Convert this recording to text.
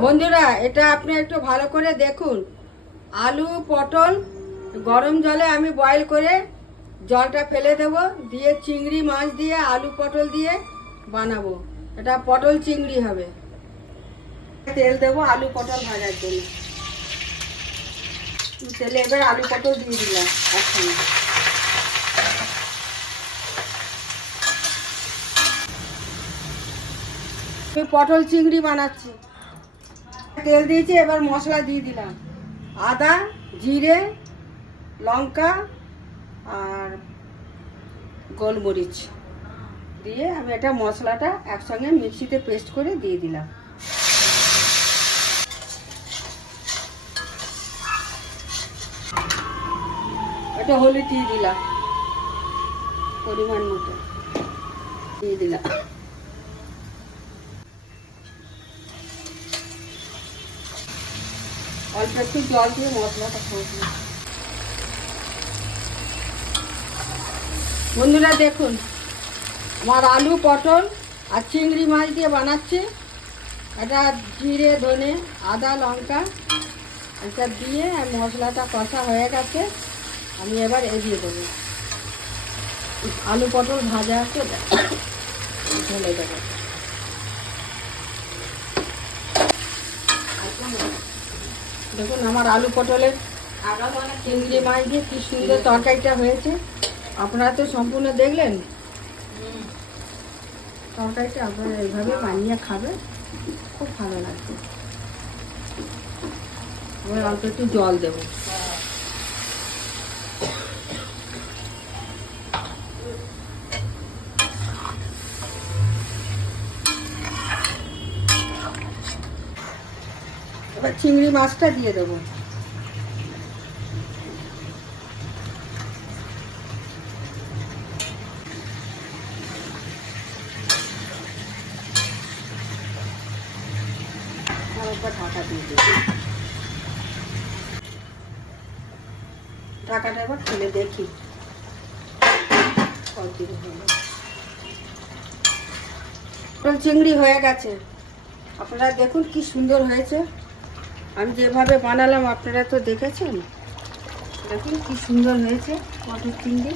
বন্ধুরা, এটা আপনি একটু ভালো করে দেখুন। আলু, পটল, গরম জলে আমি বয়েল করে জলটা ফেলে দেব, দিয়ে চিংড়ি মাছ দিয়ে, আলু, পটল দিয়ে বানাবো। এটা পটল চিংড়ি হবে। তেল দেবো আলু, পটল ভাজার জন্য। তেলে এবার আলু, পটল দিয়ে দিলাম একসঙ্গে। পটল চিংড়ি বানাচ্ছি। তেল দিয়েছি, এবার মশলা দিয়ে দিলাম। আদা, জিরে, লঙ্কা আর গোলমরিচ দিয়ে আমি এটা মশলাটা একসঙ্গে মিক্সিতে পেস্ট করে দিয়ে দিলাম। এটা হলুদ দিয়ে দিলাম, পরিমাণ মতো। দিয়ে দিলাম। অল্প একটু জল দিয়ে মশলাটা কষবো বন্ধুরা দেখুন, আমার আলু, পটল আর চিংড়ি মাছ দিয়ে বানাচ্ছি। এটা জিরে, ধনে, আদা, লঙ্কা এটা দিয়ে আর মশলাটা কষা হয়ে গেছে। আমি এবার এগিয়ে দেবো। আলু, পটল ভাজা আছে ঢেলে দেবো দেখুন আমার আলু পটলের চিংড়ি মাছ দিয়ে কি সুন্দর তরকারিটা হয়েছে। আপনারা তো সম্পূর্ণ দেখলেন? তরকারিটা আপনারা এইভাবে বানিয়ে খাবেন, খুব ভালো লাগবে। এবার অল্প একটু জল দেবো। এবার চিংড়ি মাছটা দিয়ে দেবো। ঢাকা দিয়ে দেবো। ঢাকাটা এবার খুলে দেখি। কতদিন হলো। চিংড়ি হয়ে গেছে। আপনারা দেখুন কি সুন্দর হয়েছে। আমি যেভাবে বানালাম আপনারা তো দেখেছেন? দেখুন কি সুন্দর হয়েছে পটল চিংড়ি